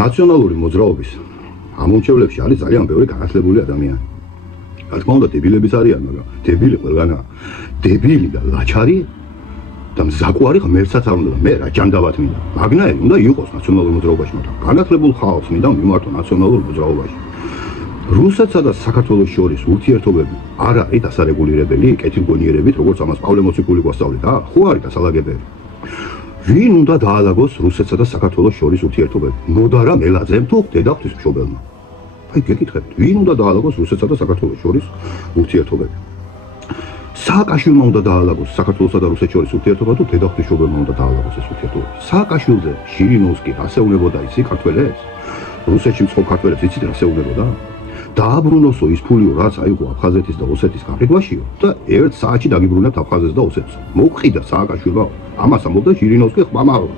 ნაციონალური მოძრაობის ამომრჩევლებში არის ძალიან ბევრი განათლებული ადამიანი. რა თქმა უნდა, დებილებიც არიან, მაგრამ დებილი ყველგანაა. დებილი და ლაჩარი და მზაკვარი ღმერთსაც არ უნდა. მე რა ჯანდაბათ მინდა. მაგნაირი უნდა იყოს ნაციონალურ მოძრაობაში, მაგრამ განათლებულ ხალხს მინდა მიმართო ნაციონალურ მოძრაობაში. რუსეთსა და საქართველოს შორის ურთიერთობები არ არის დასარეგულირებელი კეთილგონიერებით, როგორც ამას პავლე მოციქული გვასწავლიდა, ხო არის დასალაგებელი. ვინ უნდა დაალაგოს რუსეთსა და საქართველოს შორის ურთიერთობები? ნოდარა მელაძემ თუ დედა ღვთისმშობელმა? აი გეკითხეთ, ვინ უნდა დაალაგოს რუსეთსა და საქართველოს შორის ურთიერთობები? სააკაშვილმა უნდა დაალაგოს საქართველოსა და რუსეთს შორის ურთიერთობა თუ დედა ღვთისმშობელმა უნდა დაალაგოს ეს ურთიერთობა? სააკაშვილზე შირინოვსკი ასეუნებოდა იცი ქართველებს? რუსეთში მწყობ ქართველებს იცით რა ასეუნებოდა? დააბრუნოსო ის ფულიო რაც აიღო აფხაზეთის და ოსეთის გარეგვაშიო და ერთ საათში დაგიბრუნებთ აფხაზეთს და ოსეთს. მოგყიდა სააკაშვილმა, ამას ამბობდა შირინოვსკი ხმამარო.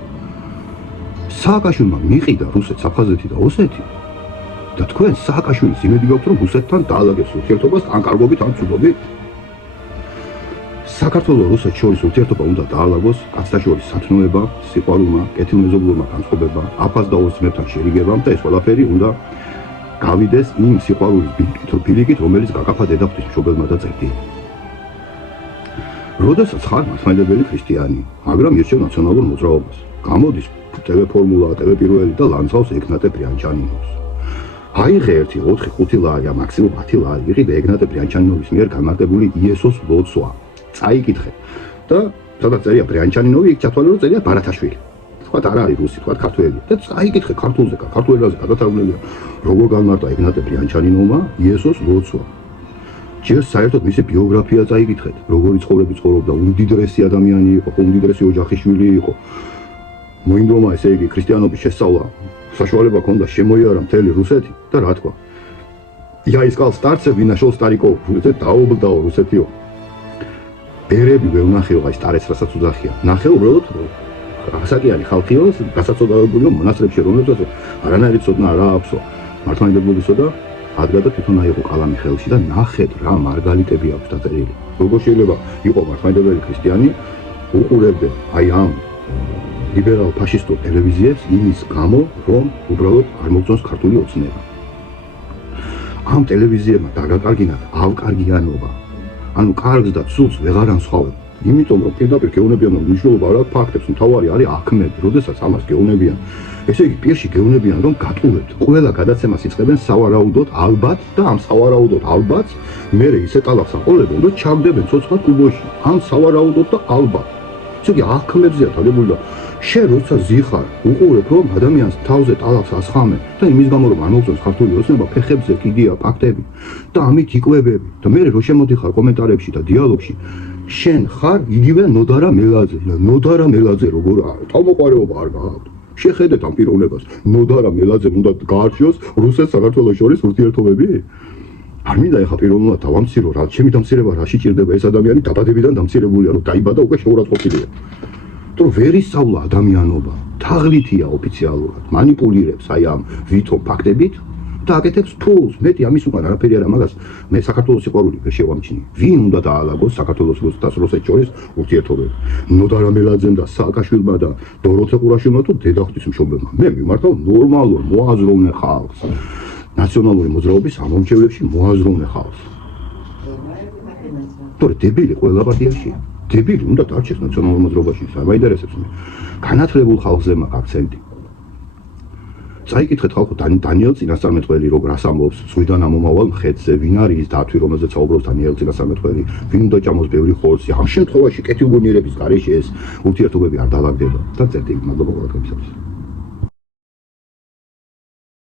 სააკაშვილმა მიყიდა რუსეთს, აფხაზეთი და ოსეთი და თქვენ სააკაშვილის იმედი გაქვთ რომ რუსეთთან დაალაგებს ურთიერთობას ან კარგობით ან ცუდობით? საქართველოს რუსეთს შორის ურთიერთობა უნდა დაალაგოს კაცთა შორის სათნოება, სიყვარულმა, კეთილმეზობლურმა განწყობებმა, აფხაზ და ოს ძმებთან შერიგებამ და ეს ყველაფერი უნდა გავიდეს იმ სიყვარულის ბილიკით, რომელიც გაკაფა დედა ღვთისმშობელმა და წერტილი. როდესაც ხარ მართლმადიდებელი ქრისტიანი, მაგრამ ირჩევ ნაციონალურ მოძრაობას, გამოდის TV ფორმულა, TV პირველი და ლანძღავს ეგნატე ბრიანჩანინოვს. აიღე 1, 4, 5 ლარი, მაქსიმუმ 10 ლარი, იყიდე ეგნატე ბრიანჩანინოვის მიერ გამარტებული იესოს ლოცვა. წაიკითხე და სადაც წერია ბრიანჩანინოვი, იქ ჩათვალე რომ წერია ბარათაშვილი. თქვათ არ არის რუსი, თქვათ ქართველი და წაიკითხე ქართულზე, ქართულ ენაზე გადათარგმნილია როგორ გამარტა ეგნატე ბრიანჩანინოვმა იესოს ლოცვა. ჯერ საერთოდ მისი ბიოგრაფია წაიკითხეთ, როგორი ცხოვრები ცხოვრობდა, უმდიდრესი ადამიანი იყო, უმდიდრესი ოჯახის შვილი იყო. მოინდომა ესე იგი ქრისტიანობის შესწავლა, საშუალება ჰქონდა შემოიარა მთელი რუსეთი და რა თქვა. Я искал старцев и нашел стариков. რუსეთ დაობლდაო რუსეთიო. ბერები ვერ ვნახეო აი სტარец რასაც უძახია. ნახე უბრალოდ ასაკიანი ხალხიო, გასაცოდავებულიო მონასტრებში, რომლებსაც არანაირი ცოდნა არ აქვსო. მართლმადიდებლობისო და ადგა და თვითონ აიღო კალამი ხელში და ნახეთ რა მარგალიტები აქვს დაწერილი. როგორ შეიძლება იყო მართლმადიდებელი ქრისტიანი უყურებდე აი ამ ლიბერალ ფაშისტურ ტელევიზიებს იმის გამო, რომ უბრალოდ არ მოგწონს ქართული ოცნება. ამ ტელევიზიებმა დაგაკარგინათ ავკარგიანობა. ანუ კარგს და ცუდს ვეღარ ანსხვავებთ. იმიტომ რომ პირდაპირ გეუბნებიან რომ მნიშვნელობა არ აქვს ფაქტებს, თავარი არის აქმები, როდესაც ამას გეუბნებიან. ესე იგი პირში გეუბნებიან რომ გატყუებთ. ყველა გადაცემას იწყებენ სავარაუდოდ ალბათ და ამ სავარაუდოდ ალბათს მერე ისე ტალახს აყოლებენ, რომ ჩაგდებენ ცოცხლად კუბოში. ამ სავარაუდოდ და ალბათ. ესე იგი აქმებზეა დაგებული და შენ როცა ზიხარ, უყურებ რომ ადამიანს თავზე ტალახს ასხამენ და იმის გამო რომ არ მოგწონს ქართული ოცნება, ფეხებზე კიდია ფაქტები და ამით იკვებები და მერე რო შემოდიხარ კომენტარებში და დიალოგში შენ ხარ იგივე ნოდარა მელაძე. ნოდარა მელაძე როგორ არის? თავმოყარეობა არ გააქვთ. შეხედეთ ამ პიროვნებას. ნოდარა მელაძემ უნდა გაარჩიოს რუსეთს საქართველოს შორის ურთიერთობები? არ მინდა ეხა პიროვნულად დავამცირო რა, ჩემი დამცირება რაში ჭირდება ეს ადამიანი დაბადებიდან დამცირებულია, რომ დაიბადა უკვე შეურაცხყოფილია. თუ ვერ ისწავლა ადამიანობა, თაღლითია ოფიციალურად, манипуლირებს აი ამ ვითომ ფაქტებით და აკეთებს ფულს. მეტი ამის უკან არაფერი არა, მაგას მე საქართველოს სიყვარული ვერ შევამჩნიე. ვინ უნდა დაალაგოს საქართველოს და რუსეთს შორის ურთიერთობები? ნოდარა მელაძემ და სააკაშვილმა და დოროთე ყურაშვილმა თუ დედა ღვთისმშობელმა? მე მიმართავ ნორმალურ მოაზროვნე ხალხს. ნაციონალური მოძრაობის ამომრჩევლებში მოაზროვნე ხალხს. თორე დებილი ყველა პარტიაშია. დებილი უნდა დარჩეს ნაციონალურ მოძრაობაში, საინტერესებს მე. განათლებულ ხალხზე მაქვს აქცენტი. წაიკითხეთ ხალხო დანიელ წინასწარმეტყველი როგორ ასამბობს ზღვიდან ამომავალ მხედზე, ვინ არის ის დათვი, რომელზეც საუბრობს დანიელ წინასწარმეტყველი, ვინ უნდა ჭამოს ბევრი ხორცი. ამ შემთხვევაში კეთილგონიერების გარეშე ეს ურთიერთობები არ დაალაგდება და წერტილი. მადლობა ყველაფერისთვის.